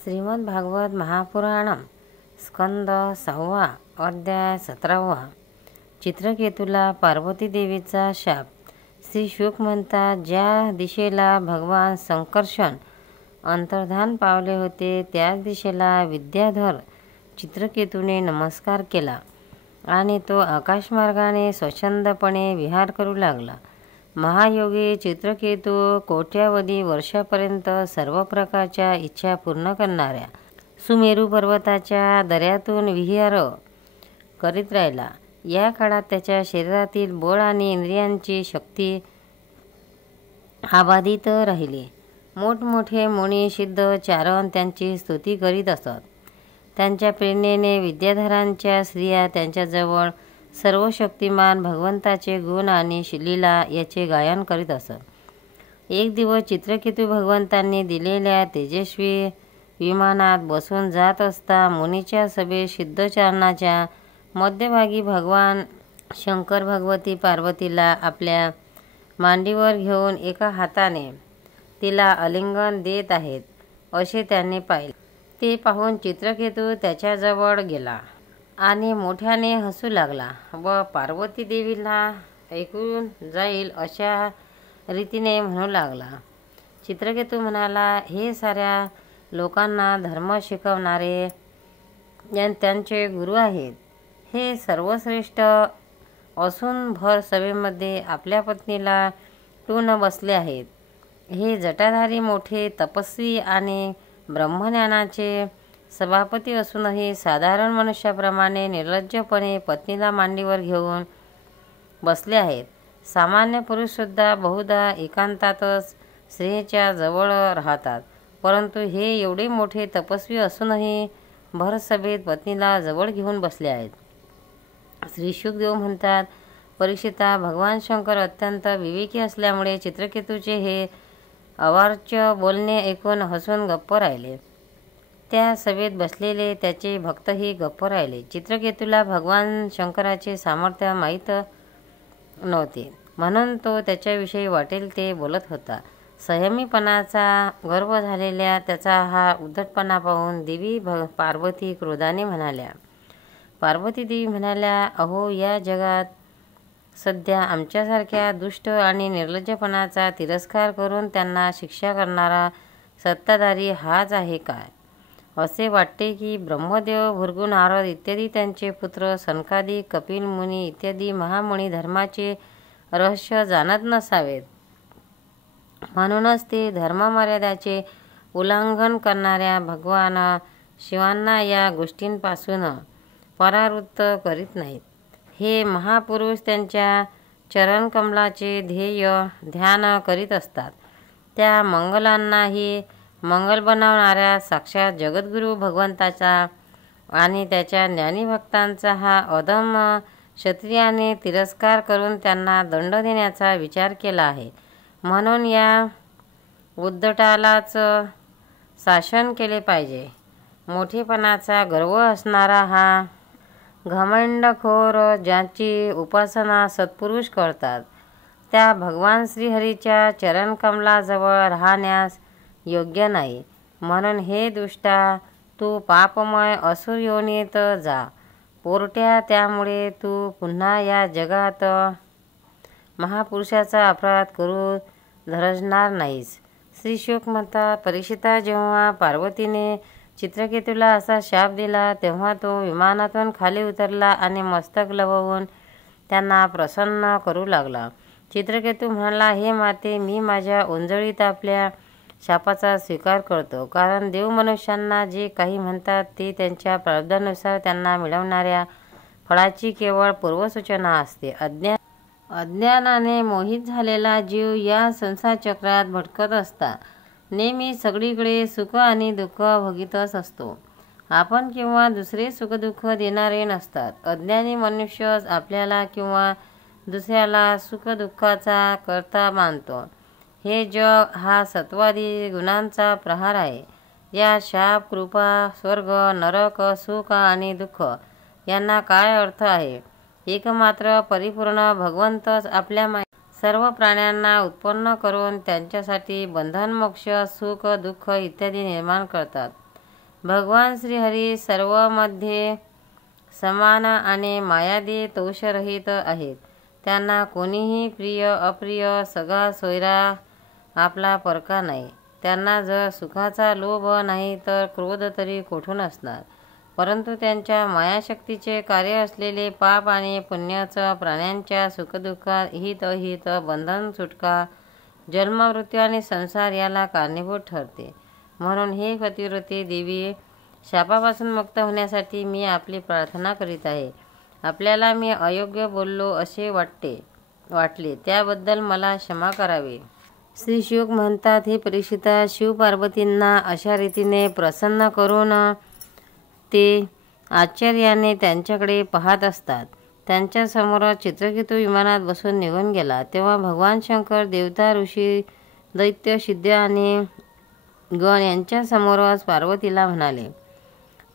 श्रीमद भागवत महापुराणम स्कंद 6 अध्याय 17. चित्रकेतूला पार्वती देवीचा शाप. श्री शुक म्हणतात, ज्या दिशेला भगवान संकर्षण अंतर्धान पावले होते त्याच दिशेला विद्याधर चित्रकेतूने नमस्कार केला आणि तो आकाशमार्गाने स्वच्छंदपणे विहार करू लागला. महायोगी चित्रकेतू कोट्यावधी वर्षापर्यंत सर्व प्रकारच्या इच्छा पूर्ण करणाऱ्या सुमेरू पर्वताच्या दऱ्यातून विहार करीत राहिला. या काळात त्याच्या शरीरातील बळ आणि इंद्रियांची शक्ती अबाधित राहिली. मोठमोठे मुनी सिद्ध चारण त्यांची स्तुती करीत असत. त्यांच्या प्रेरणेने विद्याधरांच्या स्त्रिया त्यांच्याजवळ सर्व शक्तिमान भगवंताचे गुण आणि लीला याचे गायन करीत असत. एक दिवस चित्रकेतू भगवंतांनी दिलेल्या तेजस्वी विमानात बसून जात असता मुनीच्या सभेत सिद्धचारणाच्या मध्यभागी भगवान शंकर भगवती पार्वतीला आपल्या मांडीवर घेऊन एका हाताने तिला आलिंगन देत आहेत असे त्यांनी पाहिले. ते पाहून चित्रकेतू त्याच्याजवळ गेला आणि मोठ्याने हसू लागला व पार्वती देवीला ऐकून जाईल अशा रीतीने म्हणू लागला. चित्रकेतू म्हणाला, हे साऱ्या लोकांना धर्म शिकवणारे त्यांचे गुरु आहेत. हे सर्वश्रेष्ठ असून भर सभेमध्ये आपल्या पत्नीला टून बसले आहेत. हे जटाधारी मोठे तपस्वी आणि ब्रह्मज्ञानाचे सभापती असूनही साधारण मनुष्याप्रमाणे निर्लज्जपणे पत्नीला मांडीवर घेऊन बसले आहेत. सामान्य पुरुषसुद्धा बहुधा एकांतातच स्त्रियेच्या जवळ राहतात, परंतु हे एवढे मोठे तपस्वी असूनही भरसभेत पत्नीला जवळ घेऊन बसले आहेत. श्री शुकदेव म्हणतात, परीक्षिता, भगवान शंकर अत्यंत विवेकी असल्यामुळे चित्रकेतूचे हे अवाच्य बोलणे ऐकून हसून गप्प राहिले. त्या सभेत बसलेले त्याचे भक्तही गप्प राहिले. चित्रकेतूला भगवान शंकराचे सामर्थ्य माहीत नव्हते, म्हणून तो त्याच्याविषयी वाटेल ते बोलत होता. संयमीपणाचा गर्व झालेल्या त्याचा हा उद्धटपणा पाहून देवी पार्वती क्रोधाने म्हणाल्या. पार्वती देवी म्हणाल्या, अहो, या जगात सध्या आमच्यासारख्या दुष्ट आणि निर्लज्जपणाचा तिरस्कार करून त्यांना शिक्षा करणारा सत्ताधारी हाच आहे काय? असे वाटते की ब्रह्मदेव, भृगु, नारद इत्यादी त्यांचे पुत्र सनकादिक, कपिल मुनी इत्यादी महामुनी धर्माचे रहस्य जाणत नसावेत. म्हणूनच ते धर्ममर्यादाचे उल्लंघन करणाऱ्या भगवान शिवांना या गोष्टींपासून परावृत्त करीत नाहीत. हे महापुरुष त्यांच्या चरणकमलाचे ध्यान करीत असतात. त्या मंगलांनाही मंगल बनवणाऱ्या साक्षात जगद्गुरु भगवंताचा आणि त्याच्या ज्ञानीभक्तांचा हा अधम क्षत्रियाने तिरस्कार करून त्यांना दंड देण्याचा विचार केला आहे. म्हणून या उद्धटालाच शासन केले पाहिजे. मोठेपणाचा गर्व असणारा हा घमंडखोर ज्याची उपासना सत्पुरुष करतात, त्या भगवान श्रीहरीच्या चरणकमलाजवळ राहण्यास योग्य नाही. म्हणून हे दुष्टा, तू पापमय असुर योनीत जा. पोरट्या, त्यामुळे तू पुन्हा या जगात महापुरुषाचा अपराध करू धरजणार नाहीस. श्री शुक म्हणतात, परीक्षिता, जेव्हा पार्वतीने चित्रकेतूला असा शाप दिला तेव्हा तो विमानातून खाली उतरला आणि मस्तक लववून त्यांना प्रसन्न करू लागला. चित्रकेतू म्हणाला, हे माते, मी माझ्या ओंजळीत आपल्या शापाचा स्वीकार करतो, कारण देव मनुष्यांना जे काही म्हणतात ते त्यांच्या प्रारब्धानुसार त्यांना मिळवणाऱ्या फळाची केवळ पूर्वसूचना असते. अज्ञानाने मोहित झालेला जीव या संसारचक्रात भटकत असता नेहमी सगळीकडे सुख आणि दुःख भोगीतच असतो. आपण किंवा दुसरे सुखदुःख देणारे नसतात. अज्ञानी मनुष्य आपल्याला किंवा दुसऱ्याला सुखदुःखाचा करता मानतो. हे जग हा सत्वादी गुणांचा प्रहार आहे. या शाप, कृपा, स्वर्ग, नरक, सुख आणि दुःख यांना काय अर्थ आहे? एकमात्र परिपूर्ण भगवंतच आपल्या सर्व प्राण्यांना उत्पन्न करून त्यांच्यासाठी बंधन, मोक्ष, सुख, दुःख इत्यादी निर्माण करतात. भगवान श्रीहरी सर्वमध्ये समान आणि मायादी दोषरहित आहेत. त्यांना कोणीही प्रिय अप्रिय सगळा सोयरा आपला परका नाही. त्यांना जर सुखाचा लोभ नाही तर क्रोध तरी कोठून असणार. परंतु त्यांच्या मायाशक्तीचे कार्य असलेले पाप आणि पुण्याचं प्राण्यांच्या सुखदुःखात हित अहित बंधन सुटका जन्ममृत्यू आणि संसार याला कारणीभूत ठरते. म्हणून हे पतिव्रते देवी, शापापासून मुक्त होण्यासाठी मी आपली प्रार्थना करीत आहे. आपल्याला मी अयोग्य बोललो असे वाटले त्याबद्दल मला क्षमा करावी. श्री शुक म्हणतात, हे परीक्षिता, शिव पार्वतींना अशा रीतीने प्रसन्न करून ते आश्चर्याने त्यांच्याकडे पाहत असतात. त्यांच्यासमोर चित्रकेतू विमानात बसून निघून गेला. तेव्हा भगवान शंकर, देवता, ऋषी, दैत्य, सिद्ध आणि गण यांच्यासमोरच पार्वतीला म्हणाले.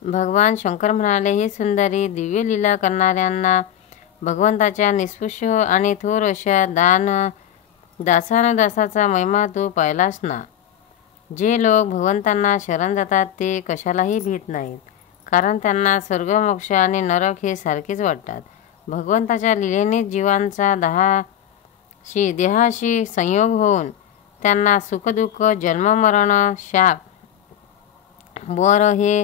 भगवान शंकर म्हणाले, हे सुंदरी, दिव्य लीला करणाऱ्यांना भगवंताच्या निष्पुष्य आणि थोर अशा दासानुदासाचा महिमा तू पाहिलास ना. जे लोक भगवंतांना शरण जातात ते कशालाही भीत नाहीत, कारण त्यांना स्वर्ग, मोक्ष आणि नरक हे सारखेच वाटतात. भगवंताच्या लीलेनेच जीवांचा देहाशी संयोग होऊन त्यांना सुखदुःख, जन्ममरण, शाप, वर हे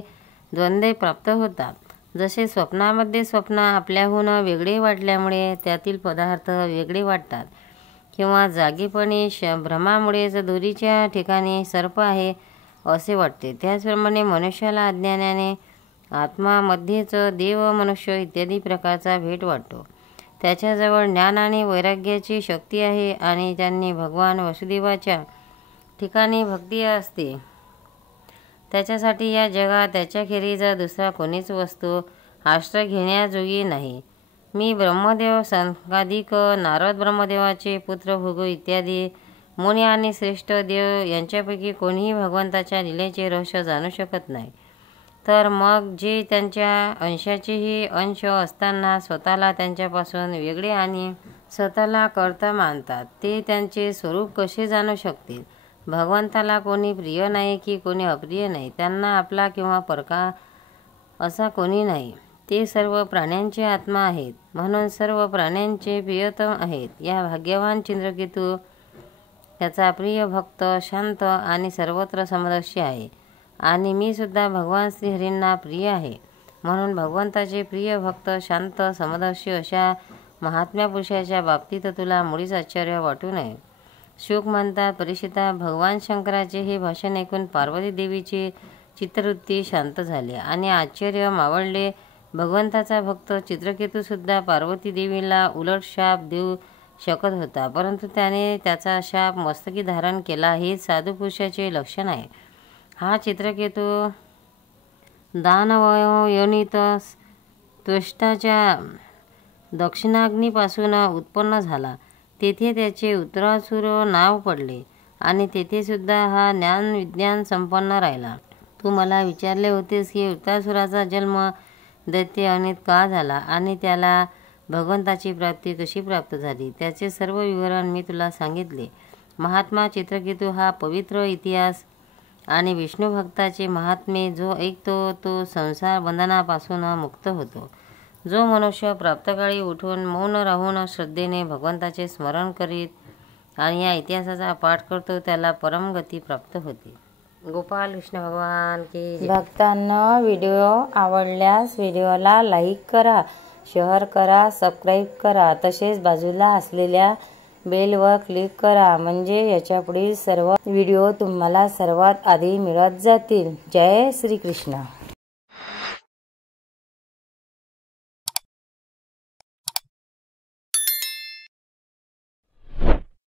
द्वंद्वे प्राप्त होतात. जसे स्वप्नामध्ये स्वप्न आपल्याहून वेगळे वाटल्यामुळे त्यातील पदार्थ वेगळे वाटतात, किंवा जागेपणी भ्रमामुळेच दोरीच्या ठिकाणी सर्प आहे असे वाटते, त्याचप्रमाणे मनुष्याला अज्ञानाने आत्मा मध्येच देव, मनुष्य इत्यादी प्रकारचा भेट वाटतो. त्याच्याजवळ ज्ञान आणि वैराग्याची शक्ती आहे आणि त्यांनी भगवान वसुदेवाच्या ठिकाणी भक्ती असते. त्याच्यासाठी या जगात त्याच्याखेरीज दुसरा कोणीच वस्तू आश्रय घेण्याजोगी नाही. मी ब्रह्मदेव, सनकादिक, नारद, ब्रह्मदेवाचे पुत्र भृगू इत्यादी मुनी आणि श्रेष्ठ देव यांच्यापैकी कोणीही भगवंताच्या लीलेचे रहस्य जाणू शकत नाही. तर मग जे त्यांच्या अंशाचेही अंश असताना स्वतःला त्यांच्यापासून वेगळे आणि स्वतःला कर्ता मानतात, ते त्यांचे स्वरूप कसे जाणू शकतील. भगवंताला कोणी प्रिय नाही की कोणी अप्रिय नाही. त्यांना आपला किंवा परका असा कोणी नाही. ते सर्व प्राण्यांचे आत्मा आहेत, म्हणून सर्व प्राण्यांचे प्रियतम आहेत. या भाग्यवान चित्रकेतू याचा प्रिय भक्त, शांत आणि सर्वत्र समदर्शी आहे. आणि मी सुद्धा भगवान श्रीहरींना प्रिय आहे. म्हणून भगवंताचे प्रिय भक्त, शांत, समदर्शी अशा महात्म्या पुरुषाच्या बाबतीत तुला मुळीच आश्चर्य वाटू नये. शुक म्हणतात, परीक्षिता, भगवान शंकराचे हे भाषण ऐकून पार्वती देवीची चित्तवृत्ती शांत झाली आणि आश्चर्य मावळले. भगवंताचा भक्त चित्रकेतू सुद्धा पार्वती देवीला उलट शाप देऊ शकत होता, परंतु त्याने त्याचा शाप मस्तकी धारण केला. हे साधू पुरुषाचे लक्षण आहे. हा चित्रकेतू दानवयोनीत त्वष्टाच्या दक्षिणाग्नीपासून उत्पन्न झाला. तेथे त्याचे उत्तरासुर नाव पडले आणि तेथे सुद्धा हा ज्ञान विज्ञान संपन्न राहिला. तू मला विचारले होतेस की उत्तरासुराचा जन्म दैत्य अनित का झाला आणि त्याला भगवंताची प्राप्ती कशी प्राप्त झाली, त्याचे सर्व विवरण मी तुला सांगितले. महात्मा चित्रकेतू हा पवित्र इतिहास आणि विष्णू भक्ताचे महात्मे जो ऐकतो तो संसार बंधनापासून मुक्त होतो. जो मनुष्य प्राप्तकाळी उठून मौन राहून श्रद्धेने भगवंताचे स्मरण करीत आणि या इतिहासाचा पाठ करतो त्याला परमगती प्राप्त होते. गोपाल कृष्ण भगवान की. भक्तांना व्हिडिओ आवडल्यास व्हिडिओला लाईक करा, शेअर करा, सबस्क्राईब करा. तसेच बाजूला असलेल्या बेलवर क्लिक करा, म्हणजे याच्यापुढील सर्व व्हिडिओ तुम्हाला सर्वात आधी मिळत जातील. जय श्री कृष्ण.